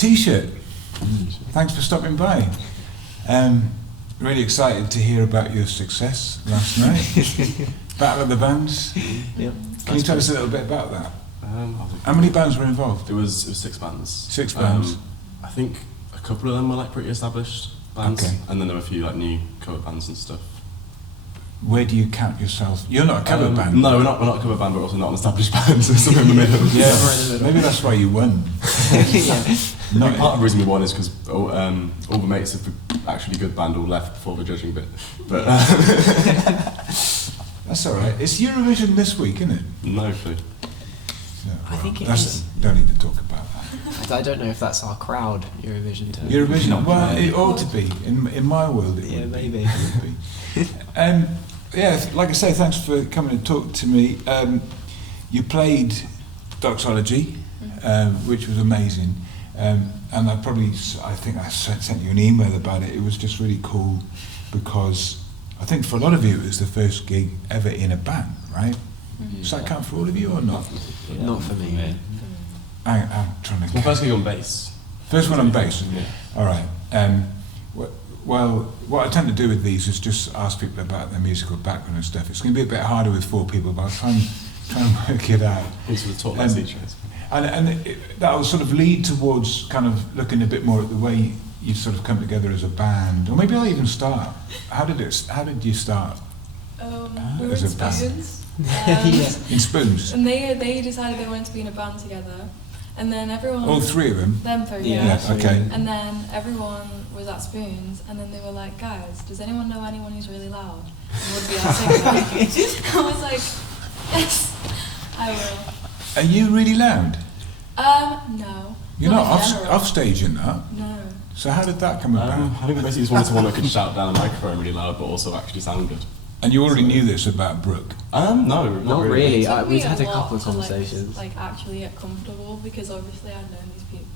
T-shirt. Thanks for stopping by. Really excited to hear about your success last night. Battle of the Bands. Yep. Can you tell us a little bit about that? How many bands were involved? It was 6 bands. 6 bands. I think a couple of them were like pretty established bands, Okay. and then there were a few like new cover bands and stuff. Where do you count yourself? You're not a cover band. No, we're not a cover band, but also not an established band, so somewhere in the middle. Yeah, maybe that's why you won. Part of the reason we won is because all the mates of the actually good band all left before the judging bit. But that's all right. It's Eurovision this week, isn't it? No clue. Yeah, I think it that's is. Don't need to talk about that. I don't know if that's our crowd, Eurovision. Eurovision, well, it ought to be. In my world, it would maybe. be. It would be. Yeah, like I say, thanks for coming and talk to me. You played DOXOLOGY, which was amazing. And I think I sent you an email about it. It was just really cool because I think for a lot of you it was the first gig ever in a band, right? Does that count for all of you or not? Yeah. Not for me. Yeah. I'm trying to. My first gig on bass. First one on bass. Yeah. All right. Well, what I tend to do with these is just ask people about their musical background and stuff. It's going to be a bit harder with 4 people, but I'll try and work it out. Into the top list teachers. And that will sort of lead towards kind of looking a bit more at the way you sort of come together as a band, or maybe I'll even start. How did you start? We were as in a band? Spoons. In Spoons. And they decided they wanted to be in a band together. And then everyone... All 3 of them? Them 3, Yeah, okay. And then everyone was at Spoons, and then they were like, guys, does anyone know anyone who's really loud? And would be our singer? I was like, yes, I will. Are you really loud? No. You're not in general. off stage in that? No. So how did that come about? I think we basically just wanted someone that could shout down a microphone really loud, but also actually sound good. And you already knew this about Brooke? No, Not really. It took me We've had a lot couple of to, conversations. like actually get comfortable, because obviously I'd known these people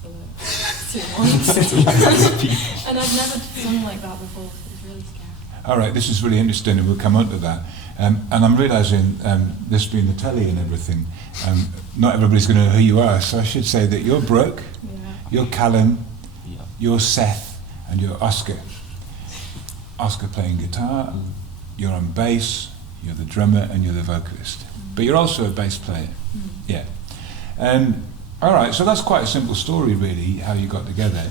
for like 2 months. And I've never sung like that before, so it was really scary. All right, this is really interesting, and we'll come on to that. And I'm realising, this being the telly and everything, not everybody's going to know who you are, so I should say that you're Brooke, you're Callum, you're Seth, and you're Oscar. Oscar playing guitar, you're on bass, you're the drummer, and you're the vocalist. But you're also a bass player. Yeah. All right, so that's quite a simple story, really, how you got together.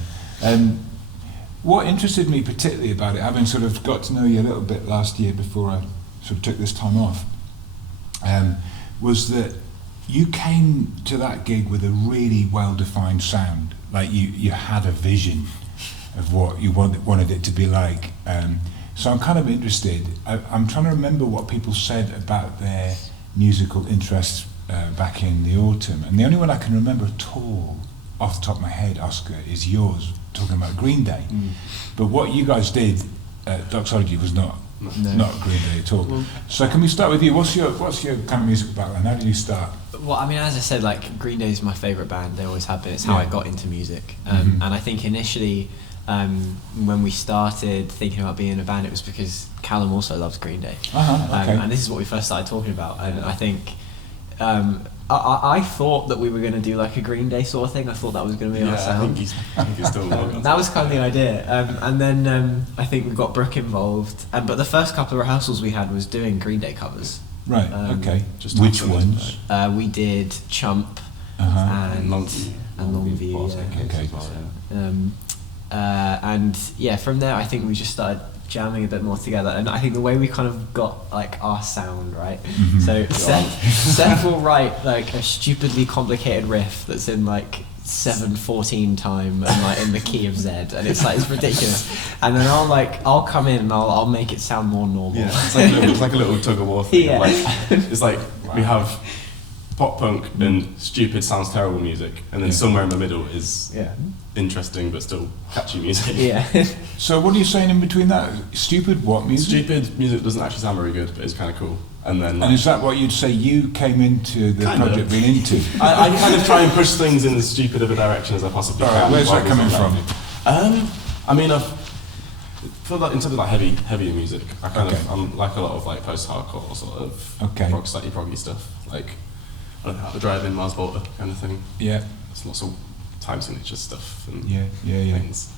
What interested me particularly about it, having sort of got to know you a little bit last year before I sort of took this time off, was that you came to that gig with a really well-defined sound. Like you had a vision of what you wanted it to be like. So I'm kind of interested. I'm trying to remember what people said about their musical interests back in the autumn. And the only one I can remember at all, off the top of my head, Oscar, is yours, talking about Green Day. But what you guys did at DOXOLOGY was not Green Day at all. Well, so can we start with you? What's your kind of musical background? How did you start? Well, I mean, as I said, like Green Day is my favourite band. They always have been. It's how I got into music. And I think initially, when we started thinking about being in a band, it was because Callum also loves Green Day. Okay. And this is what we first started talking about. And I think I thought that we were going to do like a Green Day sort of thing. I thought that was going to be our sound. I think he's still that was kind of the idea. And then I think we got Brooke involved. But the first couple of rehearsals we had was doing Green Day covers. Right, okay. Just which ones? We did Chump and Longview. Okay. And yeah, from there I think we just started jamming a bit more together, and I think the way we kind of got like our sound right. So Seth will write like a stupidly complicated riff that's in like 7/14 time and like in the key of Z, and it's like it's ridiculous. And then I'll come in and I'll make it sound more normal. Yeah, it's like a little tug of war thing. Yeah. Like, it's like we have pop punk and stupid sounds terrible music, and then somewhere in the middle is interesting but still catchy music. Yeah. So what are you saying in between that? Stupid what music? Stupid music doesn't actually sound very good, but it's kind of cool. And then. And is that what you'd say you came into the project being into? I kind of try and push things in as stupid of a direction as I possibly can. Where's that coming from? I mean, for like in terms of like heavier music, I'm like a lot of like post-hardcore sort of rock, slightly proggy stuff. Like I don't know, The Drive-In, Mars Volta kind of thing. Yeah. There's lots of time signature stuff and yeah. things.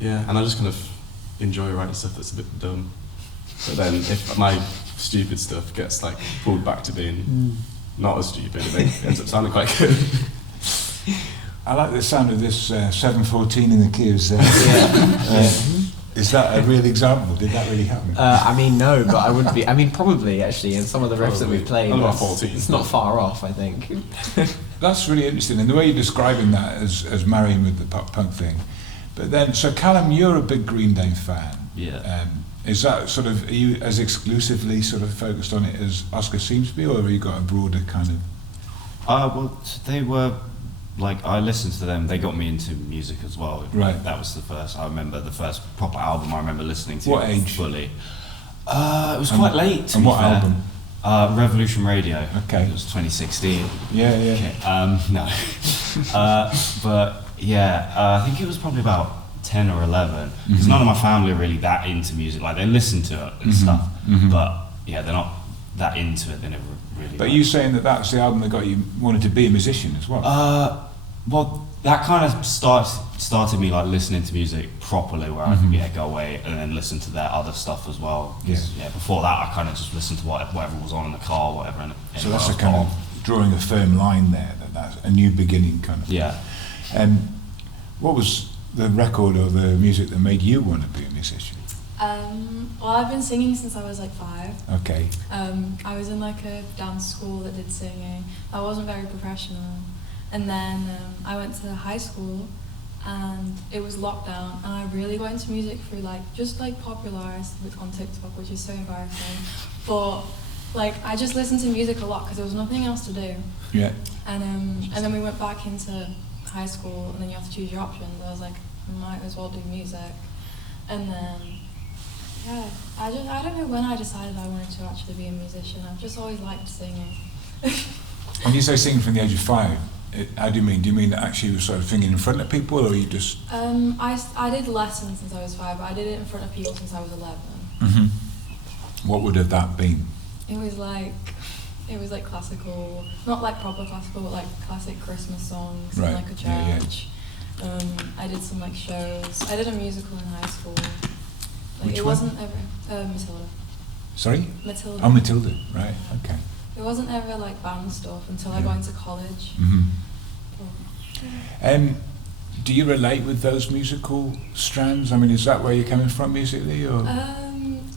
Yeah, and I just kind of enjoy writing stuff that's a bit dumb. But then if my stupid stuff gets like pulled back to being not as stupid, it ends up sounding quite good. I like the sound of this 714 in the key of Z. Is that a real example? Did that really happen? I mean, no, but I wouldn't be. I mean, probably actually, in some of the riffs that we've played, I'm about 14. It's not far off, I think. That's really interesting, and the way you're describing that as marrying with the pop punk thing. But then, so Callum, you're a big Green Day fan. Yeah. Is that sort of, are you as exclusively sort of focused on it as Oscar seems to be, or have you got a broader kind of? Well, they were, like, I listened to them, they got me into music as well. Right. That was I remember the first proper album I remember listening to. What age? Fully. It was quite late, to And be what fair. album? Revolution Radio. Okay. It was 2016. Yeah. Okay. No. But yeah, I think it was probably about 10 or 11, because none of my family are really that into music. Like, they listen to it and stuff, but yeah, they're not that into it. They never really. But you saying that that's the album that got you wanted to be a musician as well? Well, that kind of started me like listening to music properly, where I could go away and then listen to their other stuff as well. 'Cause, before that, I kind of just listened to whatever was on in the car, whatever. And So that's a kind of drawing a firm line there. That's a new beginning kind of. Yeah. What was the record or the music that made you want to be a musician? Well, I've been singing since I was like 5. Okay. I was in like a dance school that did singing. I wasn't very professional. And then I went to high school and it was lockdown, and I really got into music through like just like popular artists on TikTok, which is so embarrassing. But like I just listened to music a lot because there was nothing else to do. Yeah. And then we went back into high school, and then you have to choose your options. I was like, I might as well do music. And then I don't know when I decided I wanted to actually be a musician. I've just always liked singing. When you say singing from the age of 5, how do you mean? Do you mean that actually you were sort of singing in front of people, or you just? I did lessons since I was 5, but I did it in front of people since I was 11. What would have that been? It was like classical, not like proper classical, but like classic Christmas songs in like a church. Yeah. I did some like shows. I did a musical in high school. Like, Which it one? wasn't ever Matilda. Sorry? Matilda. Oh, Matilda. Right. Okay. It wasn't ever like band stuff until I got into college. Do you relate with those musical strands? I mean, is that where you're coming from musically, or?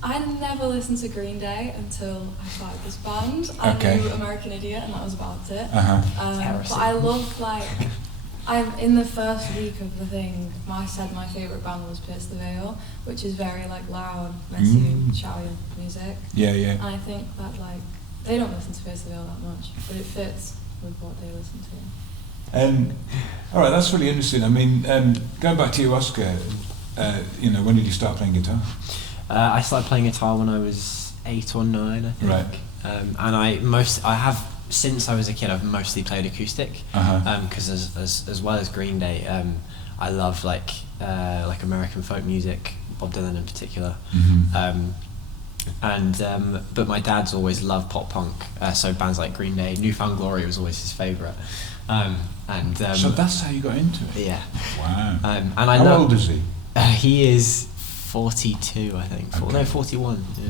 I never listened to Green Day until I started this band. Okay. I knew American Idiot, and that was about it. Uh-huh. But I love like, I'm in the first week of the thing. I said my favourite band was Pierce the Veil, which is very like loud, messy, shouty music. Yeah. And I think that like they don't listen to Pierce the Veil that much, but it fits with what they listen to. All right, that's really interesting. I mean, going back to you, Oscar, when did you start playing guitar? I started playing guitar when I was 8 or 9, I think. Right. And I have since I was a kid. I've mostly played acoustic. Because as well as Green Day, I love like American folk music, Bob Dylan in particular. But my dad's always loved pop punk, so bands like Green Day, Newfound Glory was always his favourite. So that's how you got into it? Yeah. Wow. And how old is he? He is 42, I think. Okay. No, 41. Yeah.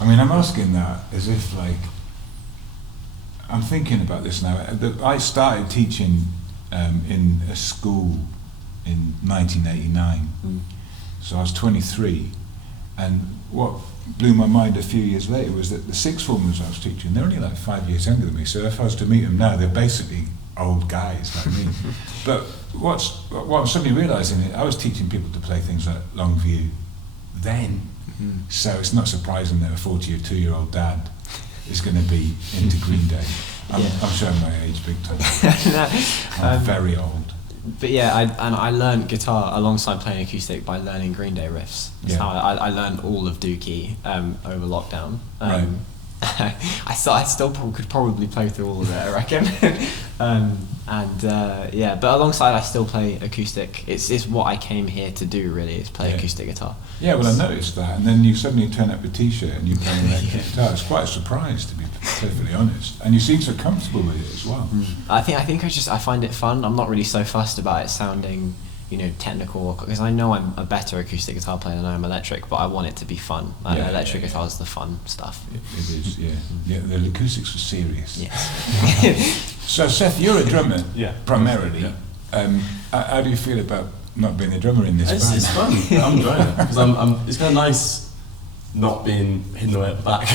I mean, I'm asking that as if, like, I'm thinking about this now. I started teaching in a school in 1989, so I was 23, and what blew my mind a few years later was that the sixth formers I was teaching, they're only like 5 years younger than me, so if I was to meet them now, they're basically old guys like me. But what I'm suddenly realising is I was teaching people to play things like Longview then, so it's not surprising that a 42-year-old dad is going to be into Green Day. I'm showing my age big time. I'm very old. But yeah, I learned guitar alongside playing acoustic by learning Green Day riffs. That's how I learned all of Dookie over lockdown. Right. I still could probably play through all of it, I reckon. But alongside I still play acoustic. It's what I came here to do really, is play acoustic guitar. Yeah, well I noticed that, and then you suddenly turn up a t-shirt and you're playing electric guitar. It's quite a surprise to be perfectly honest. And you seem so comfortable with it as well. I think I find it fun. I'm not really so fussed about it sounding, technical, because I know I'm a better acoustic guitar player than I am electric, but I want it to be fun. Electric guitar is the fun stuff. It is, yeah. Yeah, the acoustics are serious. Yes. So Seth, you're a drummer, Yeah. primarily. Yeah. How do you feel about not being a drummer in this band? It's fun. I'm enjoying it because it's kind of nice not being hidden away at the back.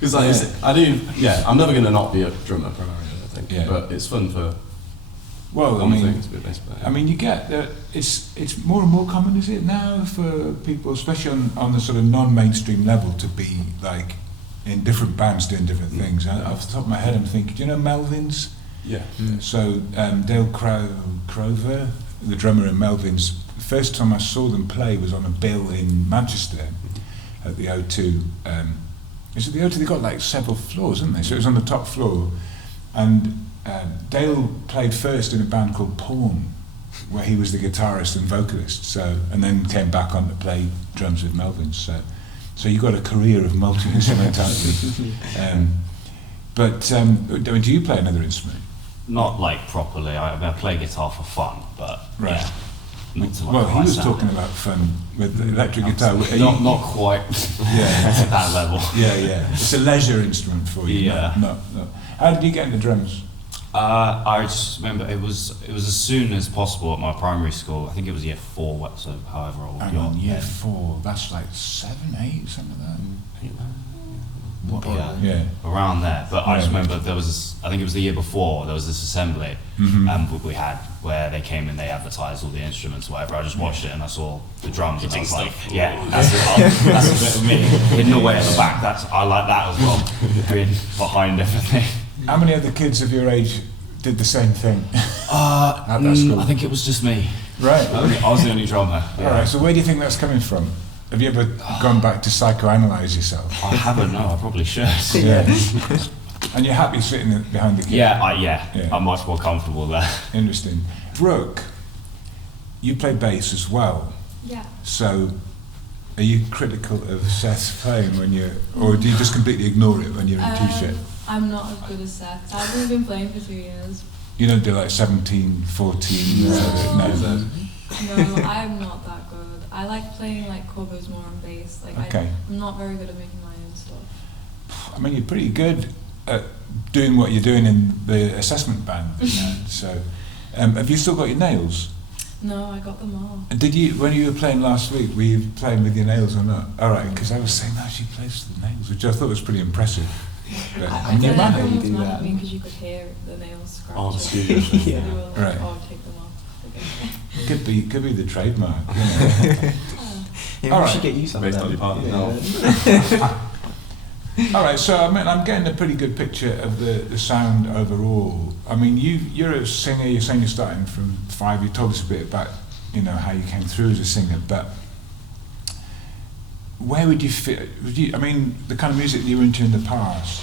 Because I'm never going to not be a drummer primarily, I think. Yeah. But it's fun for Well, I one mean, thing. It's a bit nice, but, yeah. I mean, you get that it's more and more common, is it now, for people, especially on the sort of non-mainstream level, to be like in different bands doing different things. And off the top of my head, I'm thinking, do you know Melvins? Yeah. So Dale Crover, the drummer in Melvins, the first time I saw them play was on a bill in Manchester at the O2. Is it the O2? They got like several floors, haven't they? So it was on the top floor, and Dale played first in a band called Pawn, where he was the guitarist and vocalist. So, and then came back on to play drums with Melvins. So you got a career of multi-instrumentality. Do you play another instrument? Not like properly. I play guitar for fun, but Right. yeah. Not to like Well, he was myself. talking about fun with the electric guitar. Are Not you- not quite Yeah. at that level. Yeah. It's a leisure instrument for you. Yeah. No. How did you get into drums? I just remember it was as soon as possible at my primary school. I think it was year 4, so however old Hang you're. on, year 4. That's like 7, 8, something like that. Yeah. Around there. But I just Yeah. remember there was this, I think it was the year before, there was this assembly we had where they came and they advertised all the instruments, whatever. I just watched it and I saw the drums and I was like, yeah, that's a bit of me hidden away at the back. I like that as well, being behind everything. How many other kids of your age did the same thing? At that school? I think it was just me. Right. I was the only drummer. All right. So where do you think that's coming from? Have you ever gone back to psychoanalyze yourself? I haven't, no, I probably should. Yeah. And you're happy sitting behind the keyboard? Yeah, I'm much more comfortable there. Interesting. Brooke, you play bass as well. Yeah. So, are you critical of Seth's playing or do you just completely ignore it when you're in t-shirt? I'm not as good as Seth. 'Cause I've only been playing for 2 years. You don't do like 17, 14? No. No. No, I'm not that good. I like playing like covers more on bass. Okay. I'm not very good at making my own stuff. I mean, you're pretty good at doing what you're doing in the assessment band. So, have you still got your nails? No, I got them all. Did you, when you were playing last week, were you playing with your nails or not? All right, because I was saying, no, she plays with the nails, which I thought was pretty impressive. But, I Yeah, think man, everyone you was do mad that. at me because you could hear the nails scratching. Oh, the studio. They Yeah. were like, Right. oh, take them off. could be the trademark. You know. Yeah, All we right. should get you some of Based on them. your partner. All right, so I mean, I'm getting a pretty good picture of the sound overall. I mean, you're a singer. You're saying you're starting from 5. You told us a bit about how you came through as a singer, but where would you fit? I mean, the kind of music that you were into in the past.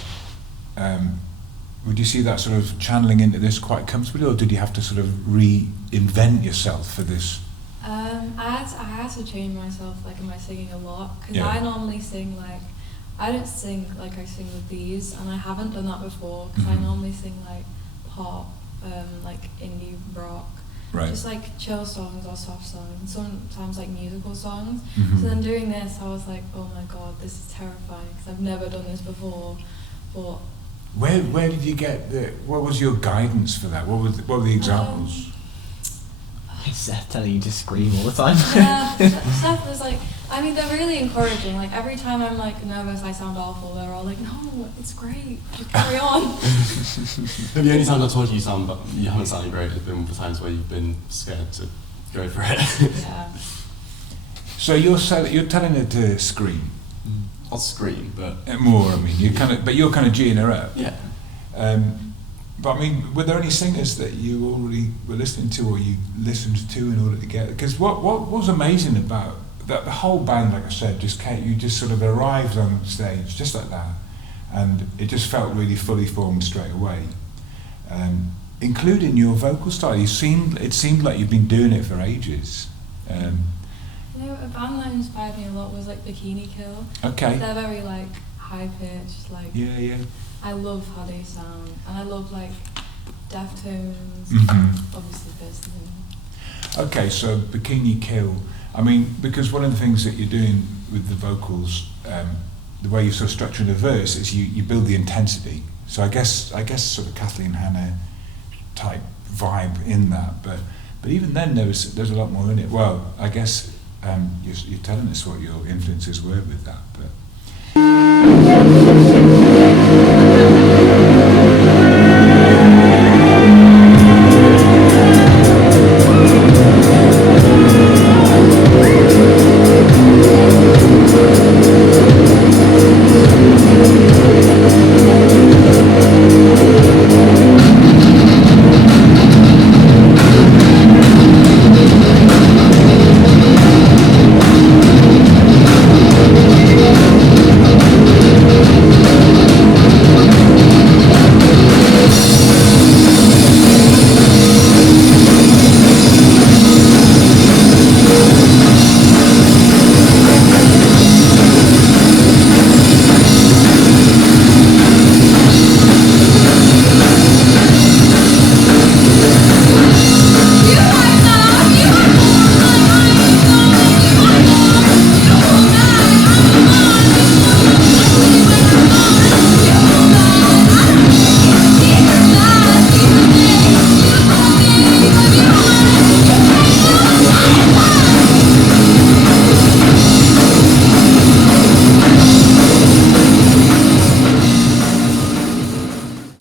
Would you see that sort of channeling into this quite comfortably, or did you have to sort of reinvent yourself for this? I had to change myself in my singing a lot because Yeah. I normally sing I don't sing like I sing with these, and I haven't done that before because I normally sing pop, indie rock, Right. just chill songs or soft songs, sometimes musical songs. Mhm. So then doing this, I was like, oh my god, this is terrifying because I've never done this before. But Where did you get what was your guidance for that? What were the examples? Is Seth telling you to scream all the time? yeah, Seth was they're really encouraging. Every time I'm nervous, I sound awful. They're all like, no, it's great, just carry on. The only time I told you you haven't sounded great has been the times where you've been scared to go for it. Yeah. So you're telling her to scream I'll scream, but more. I mean, you're kind of G'ing her up. yeah. But I mean, were there any singers that you already were listening to, or you listened to in order to get? Because what was amazing about that, the whole band, like I said, you just sort of arrived on stage just like that, and it just felt really fully formed straight away. Including your vocal style, it seemed like you've been doing it for ages. A band that inspired me a lot was Bikini Kill. Okay. They're very high pitched, like Yeah. I love how they sound, and I love like Deftones, obviously personally. Okay, so Bikini Kill. I mean, because one of the things that you're doing with the vocals, the way you sort of structure the verse is you build the intensity. So I guess sort of Kathleen Hanna type vibe in that, but even then there's a lot more in it. Well, I guess you're telling us what your influences were with that, but.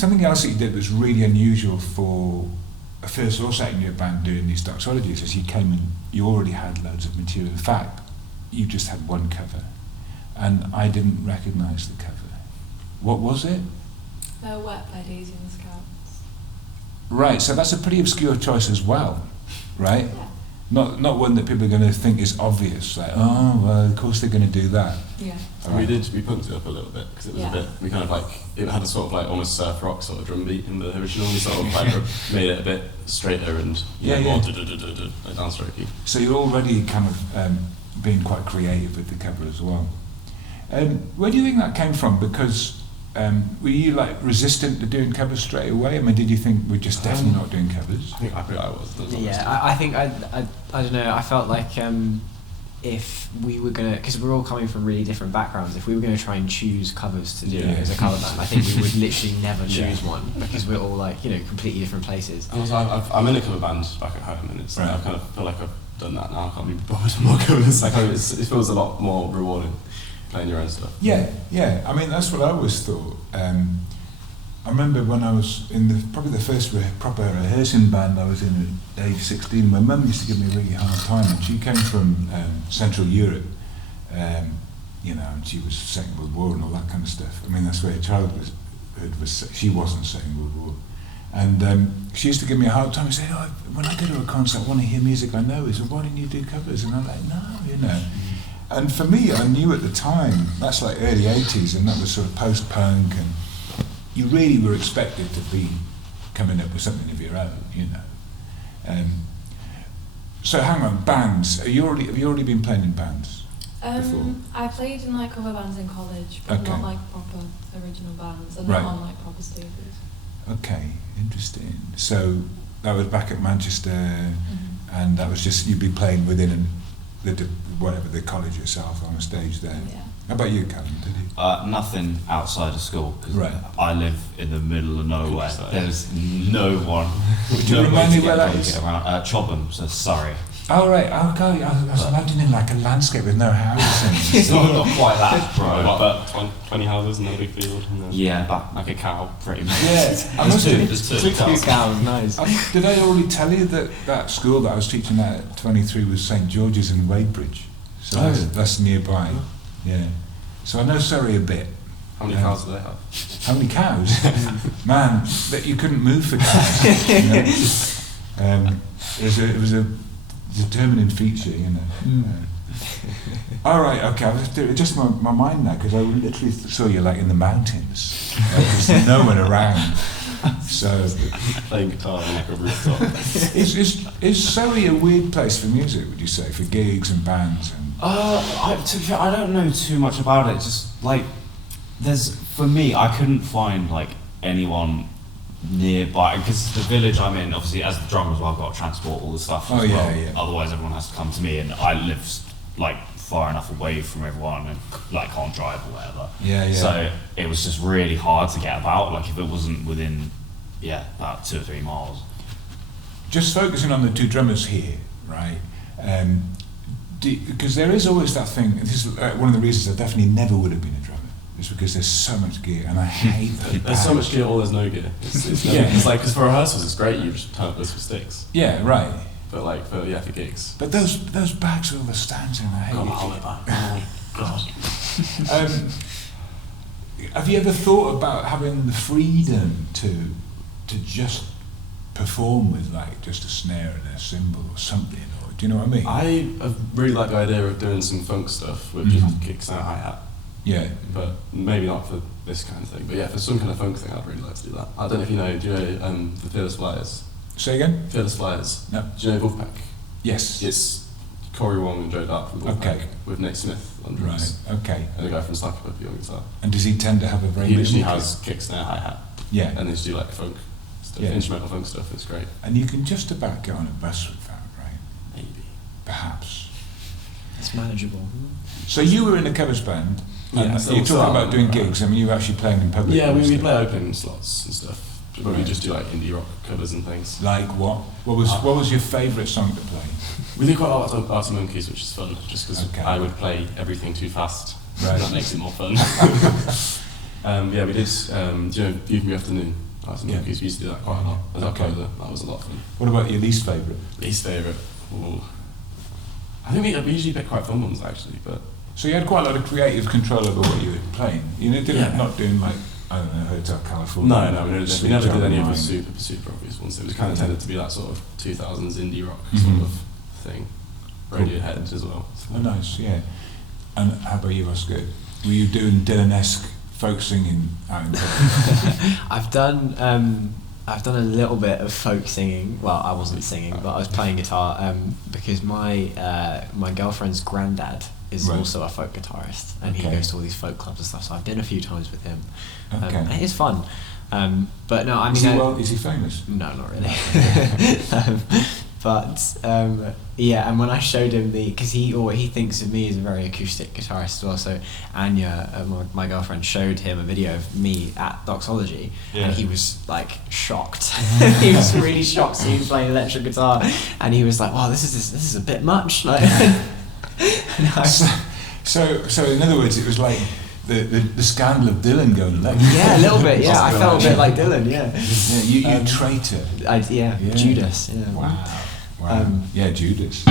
Something else that you did was really unusual for a first or second year band doing these doxologies, as you came and you already had loads of material. In fact, you just had one cover, and I didn't recognise the cover. What was it? Wet by Daisy and the Scouts. Right, so that's a pretty obscure choice as well, right? Yeah. Not one that people are going to think is obvious, like, oh, well, of course they're going to do that. Yeah. And we punked it up a little bit because it was a bit. We kind of like it had a sort of like almost surf rock sort of drum beat in the original. We sort of like made it a bit straighter and more like downstrokey. So you're already kind of being quite creative with the cover as well. Where do you think that came from? Because were you like resistant to doing covers straight away? I mean, did you think we're just definitely not doing covers? I think I was. Yeah, I think I don't know. I felt like if we were gonna, because we're all coming from really different backgrounds, if we were gonna try and choose covers to do as a cover band, I think we would literally never choose one, because we're all like, you know, completely different places. And also, I'm in a cover band back at home, and it's like, I kind of feel like I've done that now. I can't be bothered with more covers. Like, it feels a lot more rewarding playing your own stuff. Yeah. I mean, that's what I always thought. I remember when I was in probably the first proper rehearsing band I was in at age 16, my mum used to give me a really hard time, and she came from Central Europe, you know, and she was Second World War and all that kind of stuff. I mean, that's where her childhood was. She wasn't Second World War. And she used to give me a hard time and say, oh, when I go to a concert, I want to hear music I know. So why didn't you do covers? And I'm like, no, you know. And for me, I knew at the time, that's like early 80s, and that was sort of post-punk, and you really were expected to be coming up with something of your own, you know. So hang on, bands. Have you already been playing in bands before? I played in like cover bands in college, but not like proper original bands, and not on like proper stages. Okay, interesting. So that was back at Manchester, and that was just, you'd be playing within whatever the college itself on a stage there. Yeah. How about you, Callum? Did you? Nothing outside of school. 'Cause right. I live in the middle of nowhere. There's no one. Do you remind me where that is? Chobham, so Surrey. Oh right, okay. I was imagining like a landscape with no houses. It's not quite that, bro. But 20 houses and a big field. And then like a cow, pretty much. Yeah, there's two cows. Nice. Did I already tell you that school that I was teaching at 23 was St George's in Wadebridge? So that's nearby. Yeah. So I know Surrey a bit. How many cows do they have? How many cows? Man, that you couldn't move for cows. You know? It was a determining feature, you know. All right, okay. I was just my mind now, because I literally saw you like in the mountains. There's no one around. So playing guitar on like a rooftop. Is Surrey a weird place for music? Would you say, for gigs and bands? And To be fair, I don't know too much about it. Just like for me, I couldn't find like anyone nearby because the village I'm in, obviously as the drummer as well, I've got to transport all the stuff as well. Otherwise everyone has to come to me, and I live like far enough away from everyone and like can't drive or whatever. So it was just really hard to get about, like if it wasn't within about 2 or 3 miles. Just focusing on the two drummers here, right? Because there is always that thing. This is one of the reasons I definitely never would have been a drummer. Is because there's so much gear, and I hate that. There's so much gear, or there's no gear. It's like, because for rehearsals it's great, you just turn up those for sticks. Yeah, right. But like for gigs. But those bags with all the stands in, I hate it. Oh my god. Have you ever thought about having the freedom to just perform with like just a snare and a cymbal or something, or do you know what I mean? I really like the idea of doing some funk stuff with just kicks and a hi-hat. Yeah. But maybe not for this kind of thing. But yeah, for some kind of funk thing, I'd really like to do that. I don't know if you know, the Fearless Flyers? Say again? Fearless Flyers. No. Do you know Wolfpack? Yes. It's Corey Wong and Joe Dark from Wolfpack with Nick Smith on drums. Right, okay. And a guy from Slacker Puppy on guitar. And does he tend to have a very He usually has kick, snare, hi-hat. Yeah. And they just do like funk stuff, instrumental funk stuff. It's great. And you can just about get on a bus with that, right? Maybe. Perhaps. It's manageable. So you were in a covers band. And so you're talking about doing right. gigs. I mean, you were actually playing in public. Yeah, we stuff. play open slots and stuff. But we just do like indie rock covers and things. Like what? What was your favourite song to play? We do quite a lot of Arctic Monkeys, which is fun, just because Okay. I would play everything too fast. Right. That makes it more fun. Yeah, we did, do you know, View from the Afternoon? Arctic Monkeys, we used to do that quite a lot. As our closer. That was a lot of fun. What about your least favourite? Least favourite? Ooh. I think we usually pick quite fun ones, actually, but... So you had quite a lot of creative control over what you were playing. You know, not doing like, I don't know, Hotel California. No, we never did any of the super obvious ones. It was kind of tended to be that sort of 2000s indie rock sort of thing. Radiohead as well. Oh, nice, yeah. And how about you, Oscar? Were you doing Dylan-esque folk singing out in public? I've done a little bit of folk singing. Well, I wasn't singing, but I was playing guitar because my girlfriend's granddad is also a folk guitarist, and he goes to all these folk clubs and stuff. So I've been a few times with him. It is fun. But no, I mean, is he famous? No, not really. Yeah, and when I showed him because he thinks of me as a very acoustic guitarist as well. So Anya, my girlfriend, showed him a video of me at DOXOLOGY, and he was like shocked. He was really shocked seeing me playing electric guitar, and he was like, "Wow, this is a bit much." Like, so in other words, it was like the scandal of Dylan going left. Yeah, a little bit. Yeah, I felt a bit like Dylan. Yeah. Yeah, you traitor. Judas. Yeah. Wow. Yeah, Judas.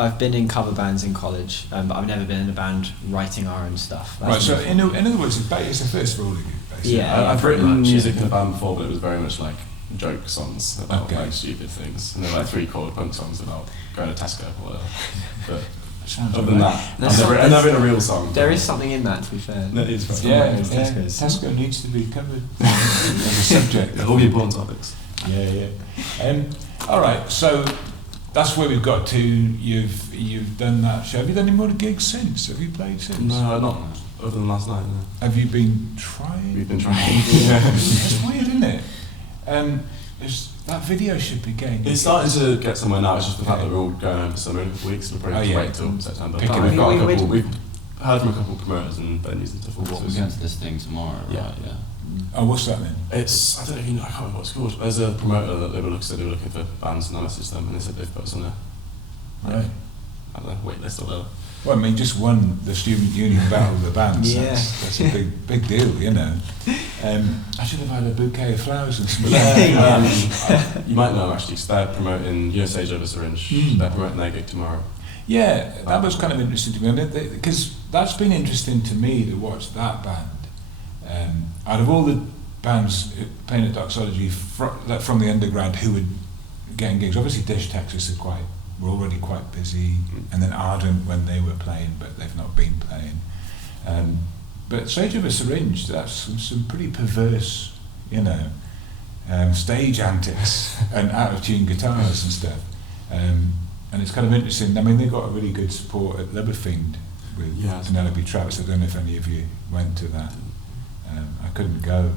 I've been in cover bands in college, but I've never been in a band writing our own stuff. Right, so in other words, it's a first for all of you, basically. Yeah. I've pretty written much, music yeah. in a band before, but it was very much like joke songs about Okay. like stupid things, and then like 3-chord punk songs about going to Tesco or whatever. But Sounds other than right. that, I've never written a real song. There is something in that, to be fair. That is right. Yeah, Tesco's. Tesco needs to be covered as a subject. Yeah, all the important topics. Yeah. All right, so that's where we've got to. You've done that show. Have you done any more gigs since? Have you played since? No, not other than last night. No. Have you been trying? We've been trying. It's weird, isn't it? That video should be getting. It's starting to get somewhere now. It's just the fact that we're all going home for summer in a couple of weeks. We'll probably have to wait till September. Picking We've it got up. a couple. We've heard from a couple of promoters and venues and stuff. We're going to this thing tomorrow, Yeah. right? Yeah. Oh, what's that then? It's, I don't even know, I can't remember what it's called. There's a promoter that said they were looking for bands, and I messaged them and they said they've put us on a, Right. I don't know, wait list or whatever. Well, I mean, just won the student union battle of the bands. Yeah. That's a big deal, you know. I should have had a bouquet of flowers and stuff. You might know actually, 'cause they're promoting, you know, Sage Over Syringe. They're promoting their gig tomorrow. Yeah, that was kind of interesting to me, because that's been interesting to me to watch that band. Out of all the bands playing at Doxology from the underground who were getting gigs, obviously Dish Texas were already quite busy, and then Ardent when they were playing, but they've not been playing. But Sage of a Syringe, that's some pretty perverse, stage antics and out of tune guitars and stuff. And it's kind of interesting. I mean, they got a really good support at Liverfiend with Penelope Travis. I don't know if any of you went to that. I couldn't go.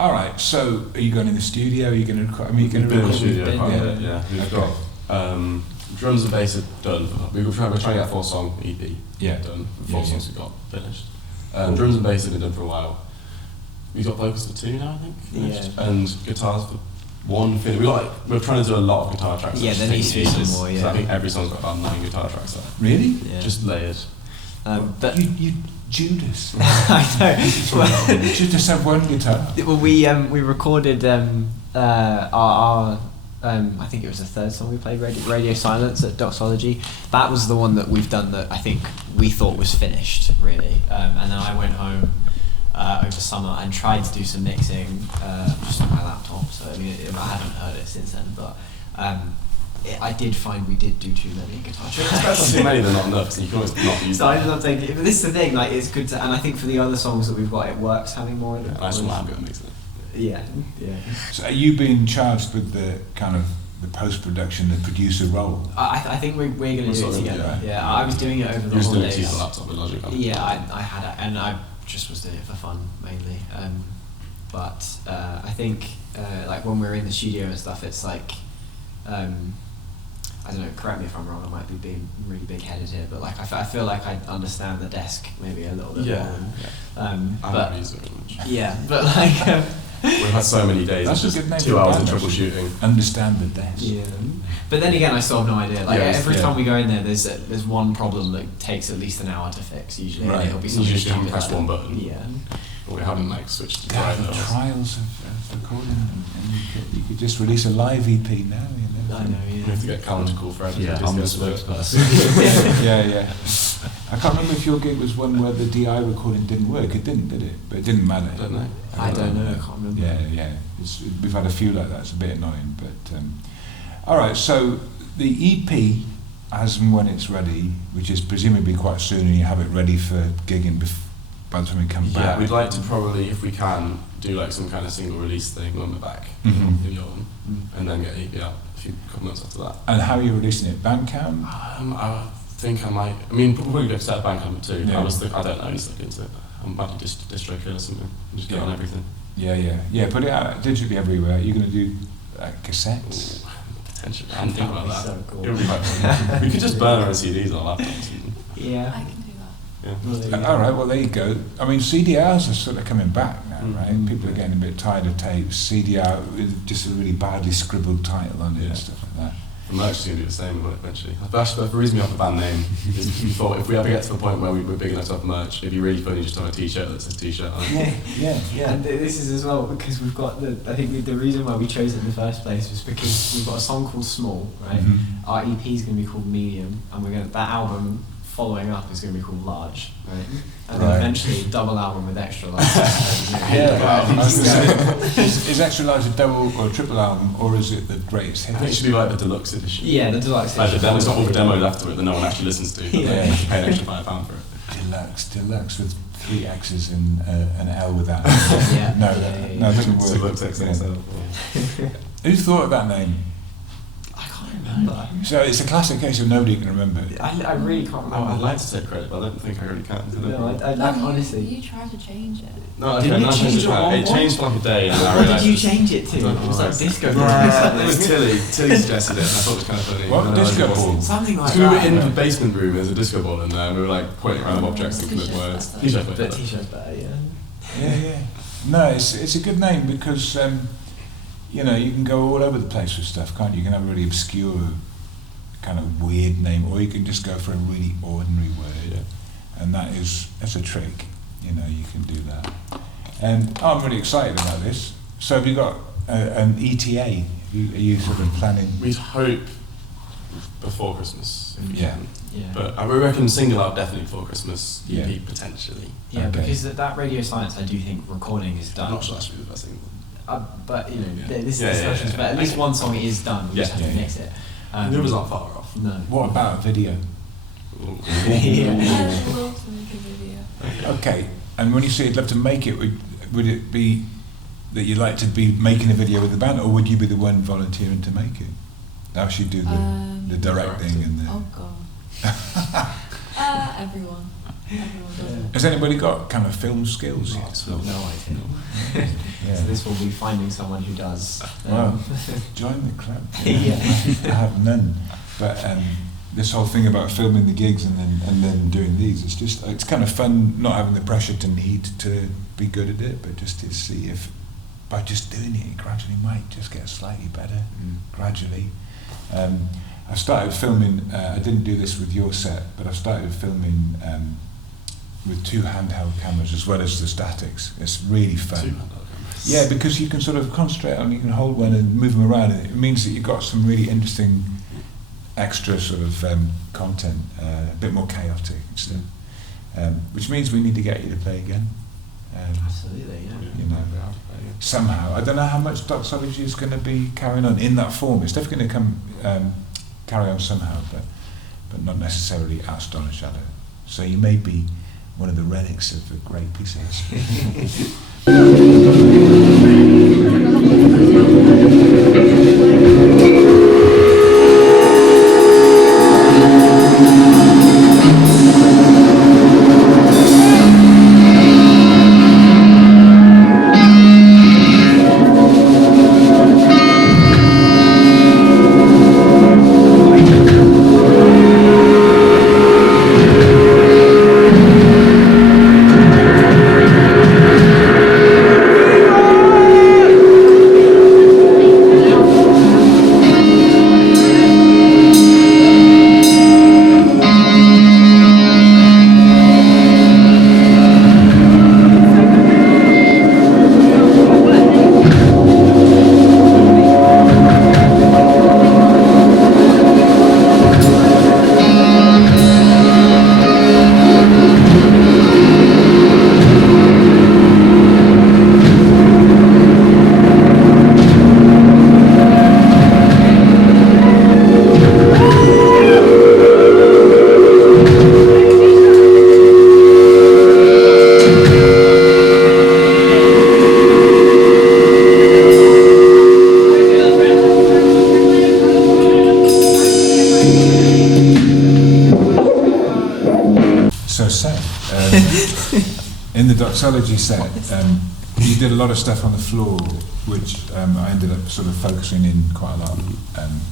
All right, so are you going in the studio? Are you going to record? We've been in the studio been, quite a yeah. bit, yeah. We've Okay. got drums and bass are done. We're trying to get a 4-song EP Yeah. done. The Yeah, 4 songs we've got finished. Drums and bass have been done for a while. We've got vocals for 2 now, I think. Finished. Yeah. And guitars for 1 finished. We're trying to do a lot of guitar tracks. Yeah, which there takes needs to be some ages. more, So yeah. I think every song's got about 9 guitar tracks there. Really? Yeah. Just layered. But You Judas. I know. Well, You should just have one guitar. well, we recorded our I think it was the 3rd song we played, Radio Silence at Doxology. That was the one that we've done that I think we thought was finished, really. And then I went home over summer and tried to do some mixing just on my laptop. So I mean, I haven't heard it since then, but I did find we did do too many guitar That's tracks. too many, they're not enough, so you can always not use So I them. ended up taking it. But this is the thing, like, it's good to, and I think for the other songs that we've got, it works having more of it. Nice one, ambient mix it. Yeah. So are you being charged with the kind of the post-production, the producer role? I think we're going to do sort it of, together. yeah. Yeah, I was doing it over the You're just doing it holidays. to your laptop with Logic on. Yeah, I had it, and I just was doing it for fun mainly. But I think like when we're in the studio and stuff, it's like I don't know. Correct me if I'm wrong. I might be being really big-headed here, but like I feel like I understand the desk maybe a little bit more. I But don't use it very much. yeah, but like. We've had so many days, That's it's a good name just for 2 a hours of band, actually. troubleshooting. Understand the desk. Yeah, but then again, I still have no idea. Like Yes, every yeah. time we go in there, there's one problem that takes at least an hour to fix. Usually, Right. and it'll be You something just haven't stupid pressed like one that. button. Yeah, But we haven't like switched to God, drive the those. trials of recording, and you could just release a live EP now, I know. We Yeah. have to get Calendar call for everything. Yeah, I'm the spokesperson. yeah. I can't remember if your gig was one where the DI recording didn't work. It didn't, did it? But it didn't matter. I don't know. I don't know. I can't remember. Yeah. We've had a few like that. It's a bit annoying, but all right. So the EP, as and when it's ready, which is presumably quite soon, and you have it ready for gigging by the time we come Yeah, back. we'd like to probably, if we can, do like some kind of single release thing when we're back Mhm. in the autumn, and then get EP out a couple months after that. And how are you releasing it? Bandcamp? I think I might. I mean, probably go to that Bandcamp too. Yeah. I don't know. I need to look into it. I might do DistroKid or something. Just get Yeah. on everything. Yeah. Put it out digitally everywhere. You're going to do cassettes. Potentially. I didn't think about that. That'd be so cool. It would be quite fun. We could just burn our own CDs on our laptops. Yeah. I can do that. Yeah. All right, well, there you go. I mean, CDRs are sort of coming back now, right? Mhm. People are getting a bit tired of tapes. CDR with just a really badly scribbled title on it and stuff like that. The merch is going to be the same eventually. That's the reason we have a band name is we thought if we ever get to the point where we're big enough to have merch, it'd be really funny just to have a t-shirt that says t-shirt on it. Yeah. And this is as well because we've got I think the reason why we chose it in the first place was because we've got a song called Small, right? Mm-hmm. Our EP is going to be called Medium, and that album following up is going to be called Large, right? And then eventually double album with extra large. I was gonna say, is Extra Large a double or a triple album, or is it the greatest hits? I think it should be like the deluxe edition. Yeah, the deluxe Like edition. it's got all the demos after it that no one actually listens to. But then you pay an extra £5 for it. Deluxe with 3 X's and an L with that. Yeah. No, it doesn't work. Deluxe XXL. Who thought of that name? I can't remember. So it's a classic case of nobody can remember. I really can't remember. I'd like to take credit, but I don't think I really can. No, I honestly. You tried to change it. No, okay, Didn't no, you change it at one it changed for like a day. And I What did realised you it's- change it to? It was like disco ball or It was something. Tilly. Tilly suggested it, and I thought it was kind of funny. What? And I Disco realised it ball? wasn't. Something like We were that. in the basement room, there's a disco ball in there, and we were like pointing around objects and looking at words. T-shirts T-shirt But t-shirt's better, yeah. Yeah. No, it's a good name because you know, you can go all over the place with stuff, can't you? You can have a really obscure kind of weird name, or you can just go for a really ordinary word, and that's a trick. You know, you can do that. I'm really excited about this. So have you got an ETA? Are you sort of planning? We'd hope before Christmas. If we Yeah. can. Yeah. But I reckon single out definitely before Christmas. Yeah. EP potentially. Yeah, Okay. because that Radio Science, I do think recording is I'm done. not sure that should be the best thing. But you know, Yeah. this Yeah, discussion's yeah. but at least one song is done. We just have to Yeah. mix it. The others aren't far off. No. What about a video? I would love to make a video. Okay, and when you say you'd love to make it, would it be that you'd like to be making a video with the band, or would you be the one volunteering to make it? How should you do the directing and the... Oh god. Everyone. Everyone does it. Has anybody got kind of film skills yet? No idea. Yeah. So this will be finding someone who does. Well, join the club. Yeah. I have none, but this whole thing about filming the gigs and then doing these, it's kind of fun not having the pressure to need to be good at it, but just to see if by just doing it gradually might just get slightly better gradually. I started filming, I didn't do this with your set, but I started filming with 2 handheld cameras as well as the statics. It's really fun. Yeah, because you can sort of concentrate on, you can hold one and move them around, and it means that you've got some really interesting extra sort of content, a bit more chaotic and stuff. Which means we need to get you to play again. Absolutely, yeah. You know, somehow. I don't know how much Doxology is going to be carrying on in that form. It's definitely going to come carry on somehow, but not necessarily at Stone Shadow. So you may be one of the relics of a great piece of history. In the Doxology set, you did a lot of stuff on the floor, which I ended up sort of focusing in quite a lot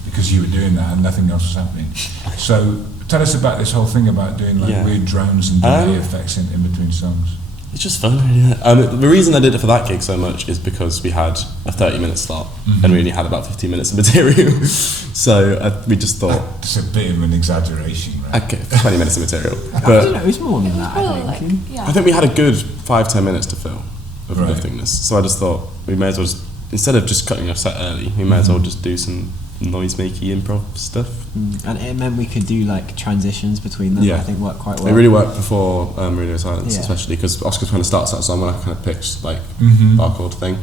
because you were doing that and nothing else was happening. So tell us about this whole thing about doing like weird drones and delay effects in between songs. It's just fun. Yeah. The reason I did it for that gig so much is because we had a 30-minute slot and we only had about 15 minutes of material. So we just thought... It's a bit of an exaggeration, right? Okay, 20 minutes of material. I But don't know, it was more than that, Probably I like, think. yeah. I think we had a good 5-10 minutes to fill of Right. nothingness. So I just thought we may as well just, instead of just cutting our set early, we may as well just do some noise-makey improv stuff. And it meant we could do like transitions between them, Yeah. I think worked quite well. It really worked before Radio Silence, Yeah. especially because Oscar kind of starts that song when I kind of pitched like bar chord thing.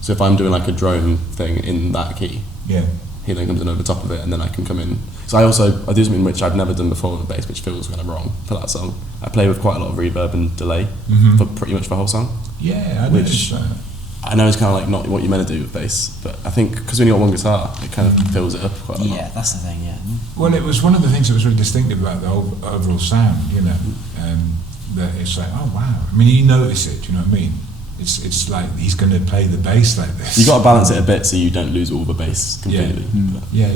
So if I'm doing like a drone thing in that key, Yeah. he then comes in over the top of it, and then I can come in. So I do something which I've never done before with the bass, which feels kind of wrong for that song. I play with quite a lot of reverb and delay for pretty much the whole song. Yeah, I Which- noticed that. I know it's kind of like not what you're meant to do with bass, but I think because we only got one guitar, it kind of fills it up quite a lot. Yeah, that's the thing, yeah. Well, it was one of the things that was really distinctive about the whole overall sound, you know, that it's like, oh wow. I mean, you notice it, do you know what I mean? It's like he's going to play the bass like this. You got to balance it a bit so you don't lose all the bass completely. But- Yeah.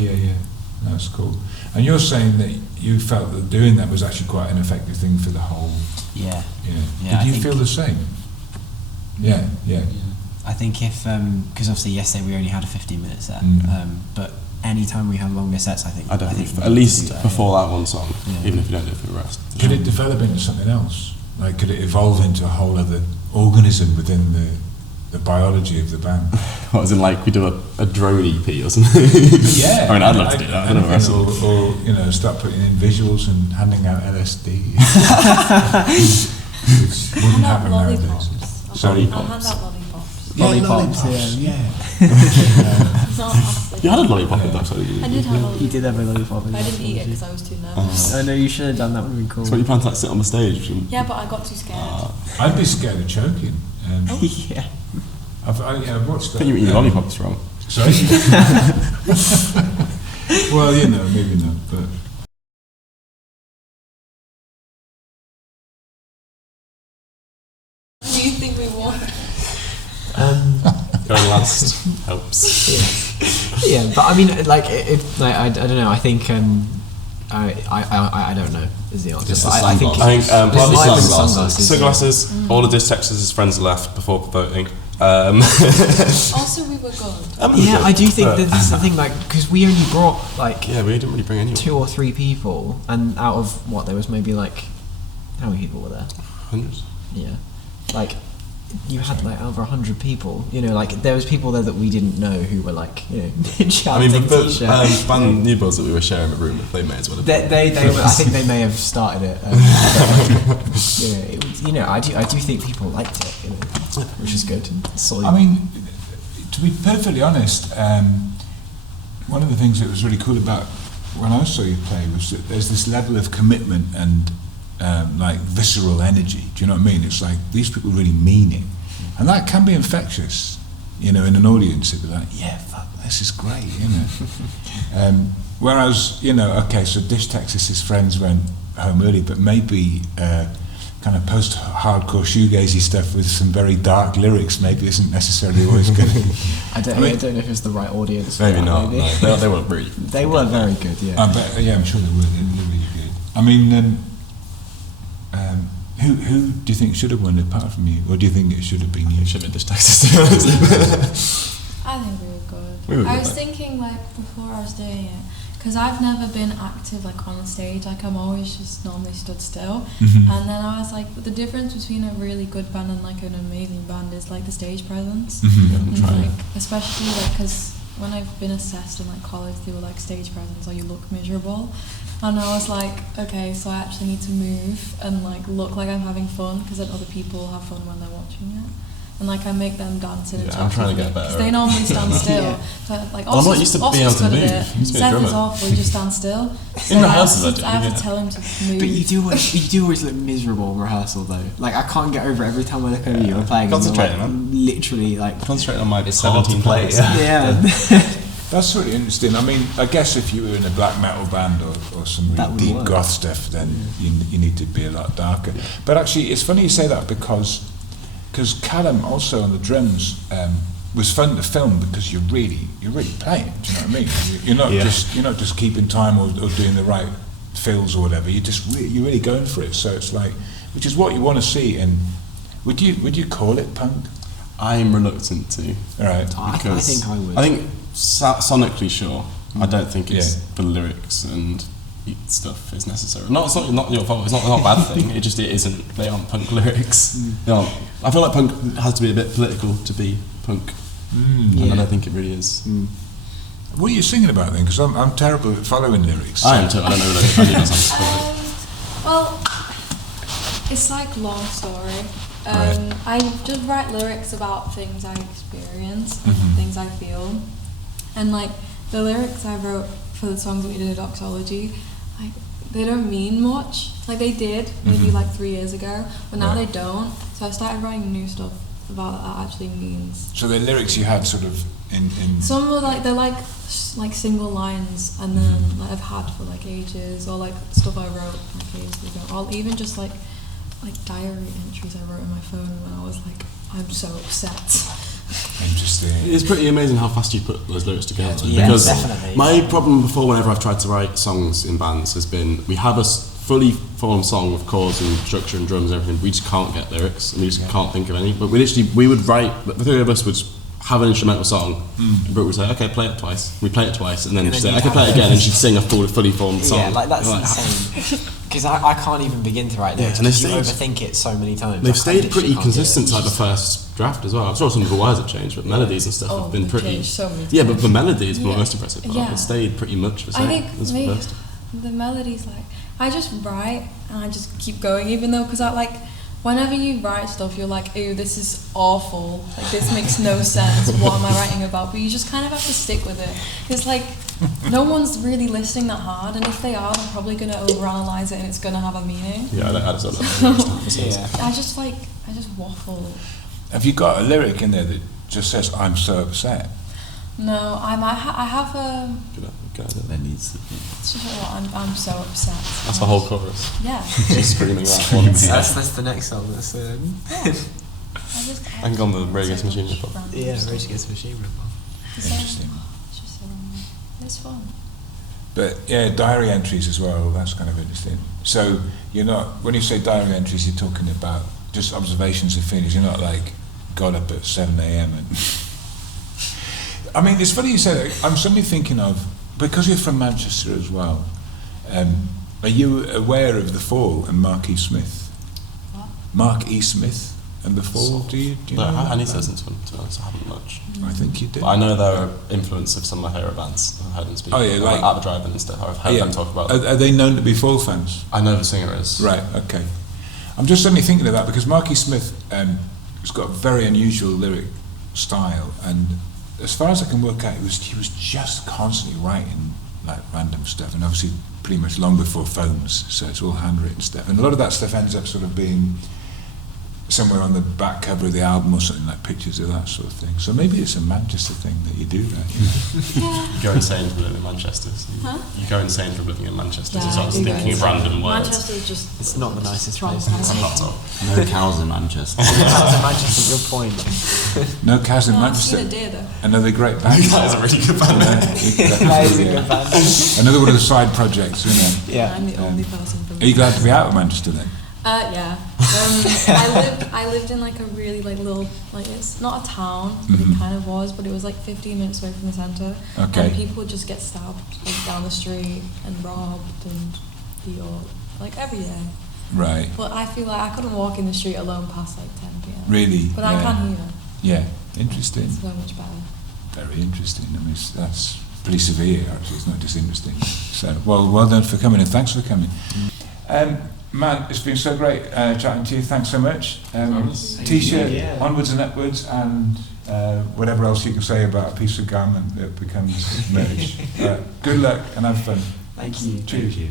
That's cool. And you're saying that you felt that doing that was actually quite an effective thing for the whole. Yeah. Yeah. Yeah, I Did you think- feel the same? Yeah. I think if, because obviously yesterday we only had a 15-minute set, Mm. but any time we have longer sets, I think I don't think we at need to least do that, before that one song, Yeah. even if you don't do it for the rest. Could it develop into something else? Like, could it evolve into a whole other organism within the biology of the band? What, as in like we do a drone EP or something? Yeah. I mean, I'd love to do that. I don't know the rest of it. or you know, start putting in visuals and handing out LSD. Which wouldn't Hand out happen nowadays. lollipops. Sorry. I'll hand out lollipops. Lollipops, yeah. Not acid. You had a lollipop with that, so you I did have a lollipop. He did have a lollipop. But I didn't eat it because I was too nervous. I know you should have done that. Would have been cool. So what you plan to like sit on the stage? And, Yeah, but I got too scared. I'd be scared of choking. Yeah. I've watched I that. think you eat your lollipops wrong. Sorry? Well, you know, maybe not, but... Do you think we won? Going last helps. Yeah, but I mean, like, I don't know. I think I don't know is the answer. Just But the I think sunglasses. I think It might have been sunglasses. sunglasses. Sunglasses. All of Dish Texas's friends left before voting. Also, we were good. Yeah, I do think that this is the thing, like, because we only brought like Yeah, we didn't really bring anyone. 2 or 3 people, and out of what there was maybe like how many people were there? Hundreds. Yeah, like you had like over 100 people. You know, like there was people there that we didn't know who were like I shouting mean, the t-shirts. band New Bulls that we were sharing a room with, they may as well have. They were, I think they may have started it. You know, it was, you know, I do think people liked it, you know, which is good. Solid. I mean, to be perfectly honest, one of the things that was really cool about when I saw you play was that there's this level of commitment and like visceral energy. Do you know what I mean? It's like these people really mean it, and that can be infectious. You know, in an audience, it'd be like, yeah, fuck, this is great. You know. Whereas, you know, okay, so Dish Texas's friends went home early, but maybe kind of post-hardcore shoegazy stuff with some very dark lyrics maybe isn't necessarily always good. I don't know if it's the right audience. for Maybe that, not. maybe. No, they weren't really. They were very good, yeah. But yeah, I'm sure they were. They're really good. I mean, who do you think should have won apart from you, or do you think it should have been you? Should have been Dish Texas, to be honest. I think we were good. We were I good, was though. thinking, like, before I was doing it, because I've never been active, like, on stage. Like, I'm always just normally stood still. Mhm. And then I was like, the difference between a really good band and, like, an amazing band is, like, the stage presence. Mhm. And, Try it. like, especially, like, because when I've been assessed in, like, college, they were, like, stage presence, or you look miserable. And I was like, okay, so I actually need to move and, like, look like I'm having fun, because then other people have fun when they're watching it. And, like, I make them dancing and Yeah, stuff. I'm trying to get better Because they at- normally stand still. Yeah. So, like, Well, I'm not used to being able to Oscar's good move. at it. Used to be a Seth is drummer. awful, he just stands still. So rehearsals, I do, I have yeah. to tell him to move. But you do always look miserable in rehearsal though. Like I can't get over it every time I look over you. I'm playing. and you're, Concentrating, like, man. literally like. Concentrate on my It's hard to 17 play, points. Yeah. That's really interesting. I mean, I guess if you were in a black metal band or some That really would deep work. goth stuff, then you need to be a lot darker. But actually, it's funny you say that because Callum also on the drums was fun to film because you're really playing. Do you know what I mean? You're not Yeah. just keeping time or doing the right fills or whatever. You're really going for it. So it's like, which is what you want to see in Would you call it punk? I'm reluctant to. Right. I think I would. I think sonically, sure. I don't think it's the lyrics and stuff is necessary. It's not your fault. It's not a bad thing. It isn't. They aren't punk lyrics. They aren't. I feel like punk has to be a bit political to be punk, and I don't think it really is. What are you singing about then? Because I'm terrible at following lyrics. I am too. I don't know what I do that Well, it's like long story. Right. I just write lyrics about things I experience and things I feel, and like the lyrics I wrote for the songs that we did at DOXOLOGY, like they don't mean much. Like they did maybe like 3 years ago, but now they don't. So I started writing new stuff about what that actually means. So the lyrics you had sort of in Some are like they're like single lines, and then like I've had for like ages, or like stuff I wrote like ages ago, or even just like diary entries I wrote in my phone when I was like, I'm so upset. Interesting. It's pretty amazing how fast you put those lyrics together. Yeah, because definitely. my problem before, whenever I've tried to write songs in bands, has been we have a fully formed song with chords and structure and drums and everything. We just can't get lyrics, and we just can't think of any. But we would write. The three of us would have an instrumental song, and Brooke would say, "Okay, play it twice." We play it twice, and then she'd say, "Okay, play it again," and she'd sing a fully formed song. Yeah, like that's You're insane. Because I can't even begin to write lyrics and because they've you stayed- overthink it so many times. They've I stayed literally pretty can't do it. consistent like the first draft as well. I'm sure some of the words have changed, but melodies and stuff have been they've pretty. changed so many Yeah, times. but the melody is Yeah. most impressive. But Yeah. It's stayed pretty much the same I think as the me, first. the melodies, like I just write and I just keep going, even though because I like whenever you write stuff, you're like, ew, this is awful. Like this makes no sense. What am I writing about? But you just kind of have to stick with it. It's like no one's really listening that hard, and if they are, they're probably gonna overanalyze it, and it's gonna have a meaning. Yeah, I just don't know. Yeah. I just waffle. Have you got a lyric in there that just says "I'm so upset"? No, I have a. There needs to be. It's just like, I'm so upset. That's the whole chorus. Yeah. She's screaming that once. That's the next song. That's I can go on the Rage Against the Machine rip-off. Rage Against the Machine rip-off. Interesting. It's just it's fun. But yeah, diary entries as well. That's kind of interesting. So you're not, when you say diary entries, you're talking about just observations of feelings. You're not like got up at 7 a.m. and. I mean, it's funny you say that. I'm suddenly thinking of, because you're from Manchester as well. Are you aware of The Fall and Mark E. Smith? What? Mark E. Smith and The Fall. Do you No, know? I need to that? listen to them, to be honest. I haven't much. I think you do. But I know they're influence of some of my favourite bands. I've heard them speak. Oh, yeah, like- At the Drive-In and stuff. I've heard them talk about them. Are they known to be Fall fans? I know the singer is. Right, okay. I'm just suddenly thinking of that because Marky Smith has got a very unusual lyric style, and as far as I can work out, he was just constantly writing like random stuff, and obviously pretty much long before phones, so it's all handwritten stuff, and a lot of that stuff ends up sort of being somewhere on the back cover of the album or something, like pictures of that sort of thing. So maybe it's a Manchester thing that you do that. You know? You go insane for living in Manchester. So you go insane for living in Manchester. Yeah, so I was I do go thinking of random words. Manchester's just. It's not the nicest place. It's not top. No cows in Manchester. That's a Manchester, good point. No cows in No, I've Manchester. seen a deer though. Another great band. That is a really good band. That is a good band. Another one of the side projects, you know. Yeah. I'm the only person from. Are you glad to be out of Manchester then? Yeah. I lived in like a really like little, like it's not a town, but Mhm. it kind of was, but it was like 15 minutes away from the centre. Okay. And people would just get stabbed like down the street and robbed and beat up like every day. Right. But I feel like I couldn't walk in the street alone past like 10 p.m. Really? But I can hear. Yeah. Interesting. It's so much better. Very interesting. I mean, that's pretty severe, actually. It's not just interesting. So, well done for coming, and thanks for coming. Man, it's been so great chatting to you. Thanks so much. T-shirt, Yeah. onwards and upwards, and whatever else you can say about a piece of garment that becomes merch. Good luck and have fun. Thank you. Cheers. Thank you.